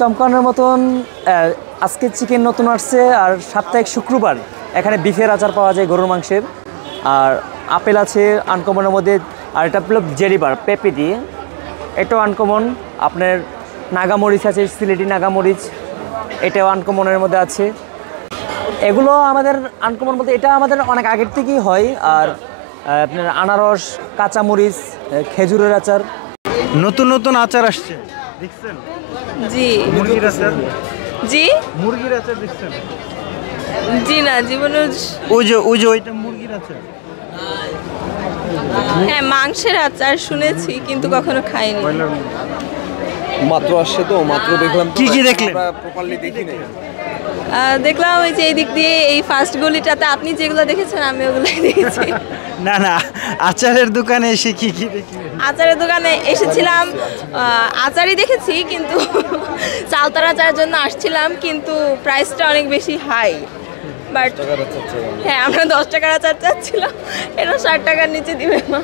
চমকানোর মতন আজকে চিকেন নতুন আসছে, আর সাপ্তাহিক শুক্রবার এখানে বিফের আচার পাওয়া যায় গরুর মাংসের। আর আপেল আছে আনকমনের মধ্যে, আর এটা জেরিবার পেঁপে দিয়ে, এটাও আনকমন। আপনার নাগামরিচ আছে, সিলেটি নাগামরিচ, এটাও আনকমনের মধ্যে আছে। এগুলো আমাদের আনকমন বলতে এটা আমাদের অনেক আগের থেকেই হয়। আর আপনার আনারস, কাঁচামরিচ, খেজুরের আচার, নতুন নতুন আচার আসছে দেখছেন? জি। মুরগির আচার? জি। মুরগির আচার দেখছেন? জি না, জীবনে। ওইটা মুরগির আচার। হ্যাঁ, মাংসের আচার শুনেছি কিন্তু কখনো খাইনি। মাত্র আসছে তো, মাত্র দেখলাম। কি কি দেখলেন? প্রপারলি দেখি নাই। দেখলাম ওই যে এই দিক দিয়ে এই ফার্স্ট গলিটাতে আপনি যেগুলো দেখেছেন আমি ওগুলোই দেখেছি। না না, আচারের দোকানে এসে কি কি দেখলেন? আচারের দোকানে এসেছিলাম, আচারই দেখেছি, কিন্তু চালতার আচারের জন্য আসছিলাম, কিন্তু প্রাইসটা অনেক বেশি হাই। বাট হ্যাঁ, আমরা 10 টাকার আচার চাচ্ছিলাম, এটা 60 টাকার নিচে দিবে না।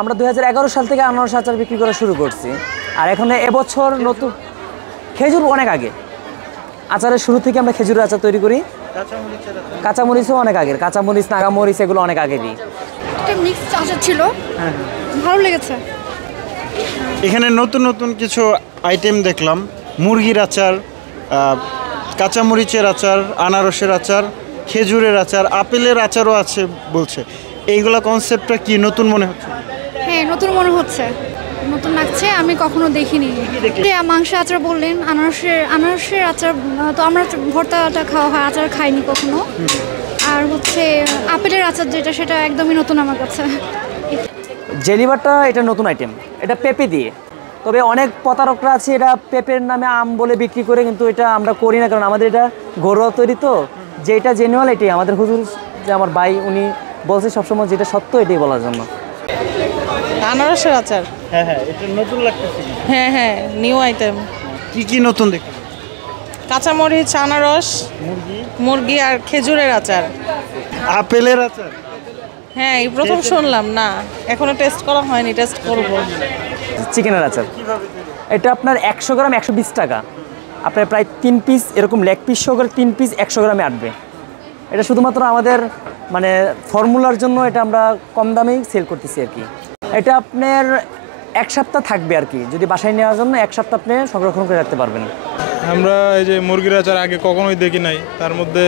আমরা 2011 সাল থেকে আনারস আচার বিক্রি করা শুরু করছি। আর এখন এবছর নতুন খেজুর অনেক আগে, আচারের শুরু থেকে আমরা খেজুরের আচার তৈরি করি। কাঁচামরিচও অনেক আগের, কাঁচামরিচ, নাগামরিচ এগুলো অনেক আগে দিই। একটা মিক্স আচার ছিল, ভালো লেগেছে। এখানে নতুন নতুন কিছু আইটেম দেখলাম, মুরগির আচার, কাঁচামরিচের আচার, আনারসের আচার, খেজুরের আচার, আপেলের আচারও আছে বলছে। এইগুলা কনসেপ্টটা কি নতুন মনে হচ্ছে? হ্যাঁ, নতুন মনে হচ্ছে, নতুন লাগছে, আমি কখনো দেখিনি। মাংস আচার বললেন, আনারসের আচার তো আমরা ভর্তাটা খাওয়া হয়, আচার খাইনি কখনো। আর হচ্ছে আপেলের আচার যেটা, সেটা একদমই নতুন আমার কাছে। জেলিবারটা এটা নতুন আইটেম, এটা পেঁপে দিয়ে। তবে অনেক প্রতারকরা আছে এটা পেঁপের নামে আম বলে বিক্রি করে, কিন্তু এটা আমরা করি না, কারণ আমাদের এটা ঘরোয়া তৈরি তো। যেটা জেনুয়াল এটাই আমাদের হুজুর, যে আমার ভাই, উনি বলছে সবসময় যেটা সত্য এটাই বলার জন্য। আনারসের আচার? হ্যাঁ হ্যাঁ, এটা নতুন লাগতেছে। হ্যাঁ হ্যাঁ, নিউ আইটেম। কি কি নতুন দেখলেন? কাঁচামরিচ, আনারস, মুরগি আর খেজুরের আচার। আপেলের আচার? হ্যাঁ, এই প্রথম শুনলাম, না এখনো টেস্ট করা হয়নি, টেস্ট করব। চিকেনের আচার, এটা আপনার 100 গ্রাম 120 টাকা। আপনার প্রায় 3 পিস এরকম লেগ পিস সহ করে 3 পিস 100 গ্রামে আটবে। এটা শুধুমাত্র আমাদের মানে ফর্মুলার জন্য এটা আমরা কম দামেই সেল করতেছি আর কি। এটা আপনার 1 সপ্তাহ থাকবে আর কি, যদি বাসায় নেওয়ার জন্য 1 সপ্তাহ আপনি সংরক্ষণ করে রাখতে পারবেন। আমরা এই যে মুরগির আচার আগে কখনোই দেখি নাই, তার মধ্যে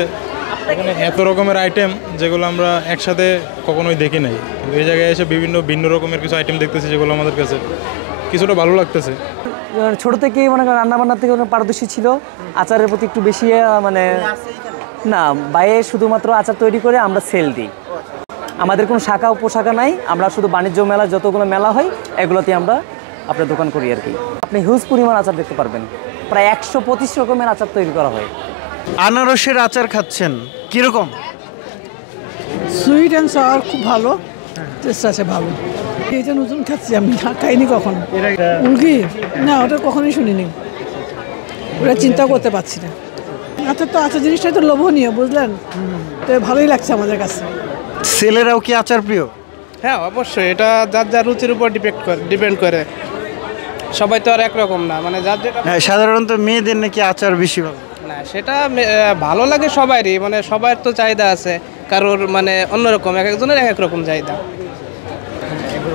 এত রকমের আইটেম যেগুলো আমরা একসাথে কখনোই দেখি নাই। এই জায়গায় এসে ভিন্ন রকমের কিছু আইটেম দেখতেছি, যেগুলো আমাদের কাছে কিছুটা ভালো লাগতেছে। ছোট থেকেই মনে করেন রান্নাবান্নার থেকে পারদর্শী ছিল, আচারের প্রতি একটু বেশি মানে না, বাইরে শুধুমাত্র আচার তৈরি করে আমরা সেল দিই। আমাদের কোনো শাখা উপশাখা নাই, আমরা শুধু বাণিজ্য মেলা, যতগুলো মেলা হয় এগুলোতে আমরা আপনার দোকান করি আর কি। আপনি হিউজ পরিমাণ আচার দেখতে পারবেন, প্রায় 125 রকমের আচার তৈরি করা হয়। আনারসের আচার খাচ্ছেন, কীরকম? সুইট অ্যান্ড সাওয়ার, খুব ভালো টেস্ট আছে, ভালো। এটা নতুন খাচ্ছি, আমি খাইনি কখনো। মুরগি না, ওটা কখনোই শুনিনি, ওটা চিন্তা করতে পারছি না। আচ্ছা, তো আচার জিনিসটাই তো লোভনীয়, বুঝলেন তো, ভালোই লাগছে আমাদের কাছে। ছেলেরাও কি আচার প্রিয়? হ্যাঁ, অবশ্যই, এটা যার যার রুচির উপর ডিপেন্ড করে। সবাই তো আর একরকম না, মানে যার যেটা। হ্যাঁ, সাধারণত মেয়েদের নাকি আচার বেশি ভালো। না, সেটা ভালো লাগে সবারই, মানে সবার তো চাহিদা আছে, কারোর মানে অন্যরকম, এক একজনের এক এক রকম চাহিদা।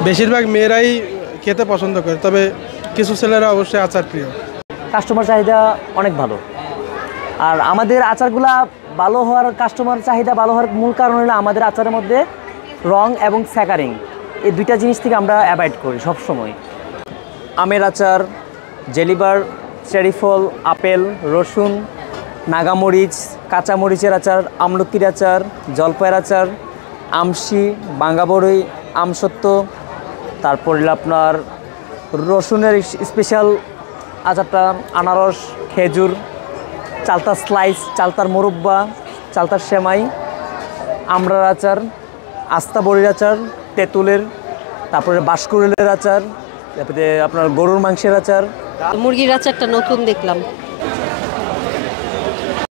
বেশিরভাগ মেয়েরাই খেতে পছন্দ করে, তবে কিছু ছেলেরা অবশ্যই আচার প্রিয়। কাস্টমার চাহিদা অনেক ভালো। আর আমাদের আচারগুলা ভালো হওয়ার, কাস্টমার চাহিদা ভালো হওয়ার মূল কারণ হলো আমাদের আচারের মধ্যে রং এবং স্যাকারিং, এই দুইটা জিনিস থেকে আমরা অ্যাভয়েড করি সবসময়। আমের আচার, জেলিবার, চেরিফল, আপেল, রসুন, নাগামরিচ, কাঁচামরিচের আচার, আমলকির আচার, জলপাইয়ের আচার, আমশি, বাঙ্গাবড়ই, আমসত্ত্ব, তারপর আপনার রসুনের স্পেশাল আচারটা, আনারস, খেজুর, চালতার স্লাইস, চালতার মোরব্বা, চালতার সেমাই, আমড়ার আচার, আস্তা বড়ির আচার, তেঁতুলের, তারপরে বাঁশকুড়েলের আচার, তারপরে আপনার গরুর মাংসের আচার। মুরগির আচারটা নতুন দেখলাম।